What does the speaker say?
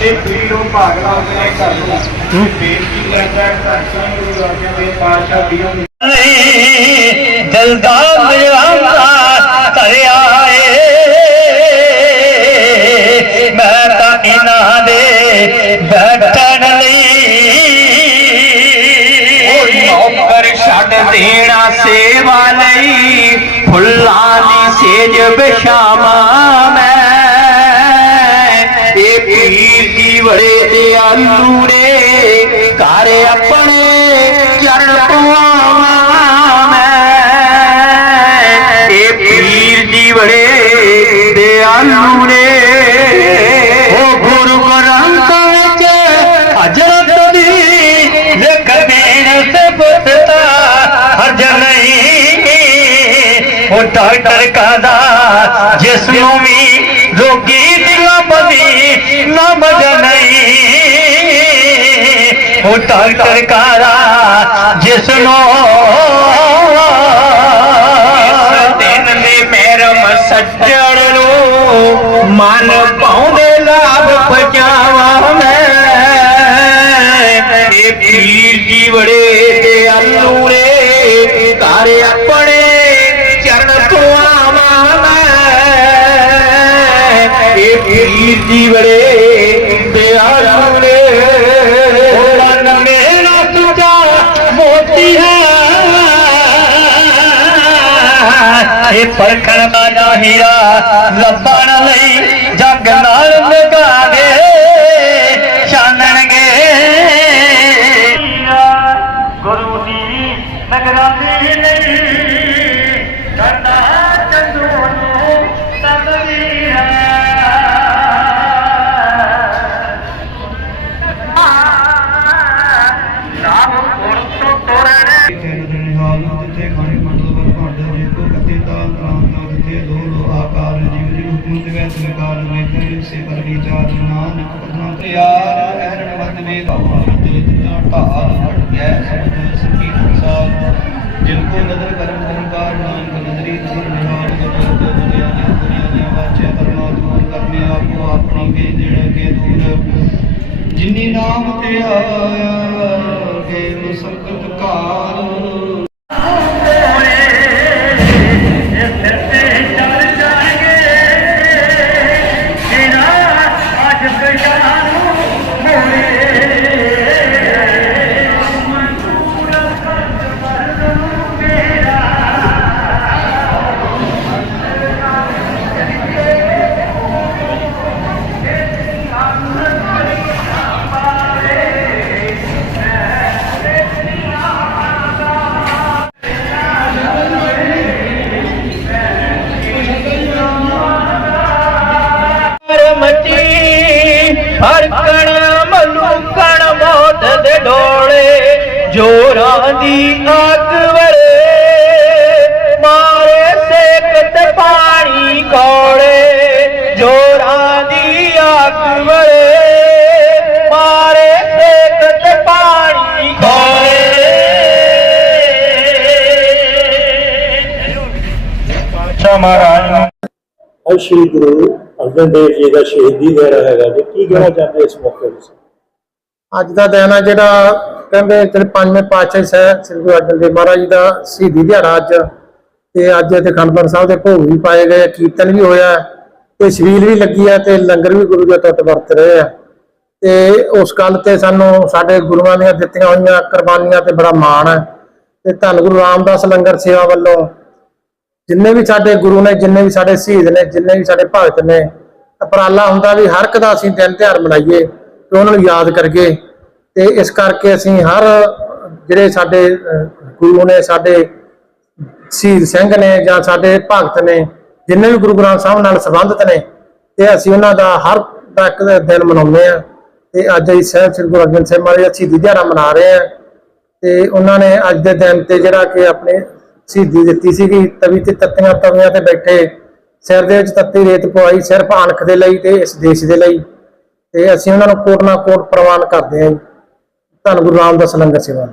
ਤੇ ਘਰ ਨੂੰ। ਬੇਨਤੀ ਕਰਦਾ ਹੈ? ਧੰਨ ਗੁਰੂ ਅਰਜਨ ਦੇਵ ਪਾਤਸ਼ਾਹ ਵੀਰੋ ਦਿਲਦਾਰ ਮੇਰਾ ਧਰਿਆ ਏ ਮੈਂ ਤਾਂ ਇਹਨਾਂ ਦੇ ਬੈਠਣ ਲਈ ਨੌਕਰ ਛੱਡ ਦੇਣਾ ਸੇਵਾ ਲਈ। ਫੁੱਲਾਂ ਦੀ ਸੇਜ ਬਿਛਾਵਾਂ ਮੈਂ ਪੀਰ ਦੀ ਬੜੇ ਦਿਆਲੂ ਘਰ ਆਪਣੇ ਚਰਨ ਪਵਾਵਾਂ ਮੈਂ। ਇਹ ਪੀਰ ਦੀ ਬੜੇ ਦਿਆਲੂ ਨੇ ਉਹ ਗੁਰੂ ਗ੍ਰੰਥ ਵਿੱਚ ਹਜ਼ਰਤ ਦੀ ਲਿਖ ਦੇਣ ਤੇ ਹਰਜ ਨਹੀਂ। ਉਹ ਡਾਕਟਰ ਕਾਦਾ ਜਿਸ ਨੂੰ ਵੀ ਰੋਗੀ ਦੀ ਲੱਭਦੀ ਲੱਭਦ ਨਹੀਂ? ਉਹ ਡਾਕਟਰ ਕਾਦਾ ਜਿਸ ਨੂੰ ਦਿਨ ਦੇ ਮਹਿਰਮ ਸੱਜਣ ਨੂੰ ਮਨ ਪਾਉਂਦੇ ਲਾਭ ਪਹੁੰਚਾਵਾਂ ਮੈਂ। ਇਹ ਪੀਰ ਜੀ ਬੜੇ ਦਿਆਲੂ ਨੇ ਘਰ ਆਪਣੇ ਇਹ ਜੀ ਬੜੇ ਦਿਆਲੂ ਨੇ ਮਨ ਮੇਰਾ ਤੁਝਾ ਮੋਤੀ ਹੈ। ਇਹ ਪਰਖਣ ਦਾ ਹੀਰਾ ਲੱਭਣ ਲਈ ਜੱਗ ਨਾਲ ਲਗਾਗੇ ਛਾਨਣਗੇ। ਗੁਰੂ ਦੀ ਨਗਰਾਨੀ ਨਹੀਂ। ਸੇ ਪਰ ਵਿਚਾਰ ਨਾਨਕ ਪਤਨਾ ਤਿਆਰ ਐਰਣ ਵਤ ਬਾਬਾ ਤੇ ਜਿਨਾ ਢਾਲ ਹਟ ਗਿਆ ਸਮਝ ਸਕੀ ਸੰਸਾਰ। ਜਿਨ ਕੋ ਨਦਰ ਕਰਮ ਕਰਮਕਾਰ ਨਾਨਕ ਨਦਰੀ ਨਦਰ ਨਿਹਾਲ ਜਗਤ ਦੁਨੀਆ ਦੀ ਦੁਨੀਆ ਦੀ ਵਾਚੇ ਪਰਮਾਤਮਾ ਕਰਨੇ ਆਪੋ ਆਪਣੀ ਕੇ ਜਿਹੜਾ ਕੇ ਦੂਰ। ਜਿਨੀ ਨਾਮ ਤੇ ਆਇਆ ਦੀ ਅੱਗ ਵਰੇ ਮਾਰੇ ਸੇਕ ਤੇ ਪਾਣੀ ਕੋਲੇ ਜੋਰਾਂ ਦੀ ਅੱਗ ਵਰੇ ਮਾਰੇ ਸੇਕ ਤੇ ਪਾਣੀ ਕੋਲੇ ਪਾਤਸ਼ਾਹ ਮਹਾਰਾਜ ਅੱਜ ਸ਼੍ਰੀ ਗੁਰੂ ਅਰਜਨ ਦੇਵ ਜੀ ਦਾ ਸ਼ਹੀਦੀ ਦਿਹਾੜਾ ਹੈਗਾ ਜੀ। ਕੀ ਕਹਿਣਾ ਚਾਹੁੰਦੇ ਇਸ ਮੌਕੇ ਤੇ? ਅੱਜ ਦਾ ਦਿਨ ਆ ਜਿਹੜਾ ਕਹਿੰਦੇ ਜਿਹੜੇ ਪੰਜਵੇਂ ਪਾਤਸ਼ਾਹ ਸਾਹਿਬ ਸ੍ਰੀ ਗੁਰੂ ਅਰਜਨ ਦੇਵ ਮਹਾਰਾਜ ਜੀ ਦਾ ਸ਼ਹੀਦੀ ਦਿਹਾੜਾ ਅੱਜ। ਤੇ ਅੱਜ ਇੱਥੇ ਖੰਡਪੁਰ ਸਾਹਿਬ ਦੇ ਭੋਗ ਵੀ ਪਾਏ ਗਏ, ਕੀਰਤਨ ਵੀ ਹੋਇਆ, ਤੇ ਛਬੀਲ ਵੀ ਲੱਗੀ ਆ ਤੇ ਲੰਗਰ ਵੀ ਗੁਰੂ ਜੀ ਤੱਤ ਵਰਤ ਰਹੇ ਆ। ਤੇ ਉਸ ਗੱਲ ਤੇ ਸਾਨੂੰ ਸਾਡੇ ਗੁਰੂਆਂ ਦੀਆਂ ਦਿੱਤੀਆਂ ਹੋਈਆਂ ਕੁਰਬਾਨੀਆਂ ਤੇ ਬੜਾ ਮਾਣ ਹੈ। ਤੇ ਧੰਨ ਗੁਰੂ ਰਾਮਦਾਸ ਲੰਗਰ ਸੇਵਾ ਵੱਲੋਂ ਜਿੰਨੇ ਵੀ ਸਾਡੇ ਗੁਰੂ ਨੇ, ਜਿੰਨੇ ਵੀ ਸਾਡੇ ਸ਼ਹੀਦ ਨੇ, ਜਿੰਨੇ ਵੀ ਸਾਡੇ ਭਗਤ ਨੇ, ਉਪਰਾਲਾ ਹੁੰਦਾ ਵੀ ਹਰ ਇੱਕ ਦਾ ਅਸੀਂ ਦਿਨ ਤਿਉਹਾਰ ਮਨਾਈਏ ਤੇ ਉਹਨਾਂ ਨੂੰ ਯਾਦ ਕਰੀਏ। ਤੇ ਇਸ ਕਰਕੇ ਅਸੀਂ ਹਰ ਜਿਹੜੇ ਸਾਡੇ ਗੁਰੂ ਨੇ ਸਾਡੇ ਸ਼ਹੀਦ ਸਿੰਘ ਨੇ ਜਾਂ ਸਾਡੇ ਭਗਤ ਨੇ, ਜਿੰਨੇ ਵੀ ਗੁਰੂ ਗ੍ਰੰਥ ਸਾਹਿਬ ਨਾਲ ਸੰਬੰਧਿਤ ਨੇ, ਤੇ ਅਸੀਂ ਉਹਨਾਂ ਦਾ ਹਰ ਦਾ ਦਿਨ ਮਨਾਉਂਦੇ ਆ ਤੇ ਅੱਜ ਅਸੀਂ ਸਾਹਿਬ ਸ੍ਰੀ ਗੁਰੂ ਅਰਜਨ ਸਾਹਿਬ ਮਹਾਰਾਜ ਦਾ ਸ਼ਹੀਦੀ ਦਿਹਾੜਾ ਮਨਾ ਰਹੇ ਆ ਤੇ ਉਹਨਾਂ ਨੇ ਅੱਜ ਦੇ ਦਿਨ ਤੇ ਜਿਹੜਾ ਕਿ ਆਪਣੇ ਸ਼ਹੀਦੀ ਦਿੱਤੀ ਸੀਗੀ, ਤਵੀ ਤੇ ਤੱਤੀਆਂ ਤਵੀਆਂ ਤੇ ਬੈਠੇ, ਸਿਰ ਦੇ ਵਿੱਚ ਤੱਤੀ ਰੇਤ ਪਵਾਈ ਸਿਰਫ ਅਣਖ ਦੇ ਲਈ ਤੇ ਇਸ ਦੇਸ਼ ਦੇ ਲਈ। ਤੇ ਅਸੀਂ ਉਹਨਾਂ ਨੂੰ ਕੋਟ ਨਾ ਕੋਟ ਪ੍ਰਵਾਨ ਕਰਦੇ ਹਾਂ ਜੀ। ਧੰਨ ਗੁਰੂ ਰਾਮਦਾਸ ਲੰਗਰ ਸੇਵਾ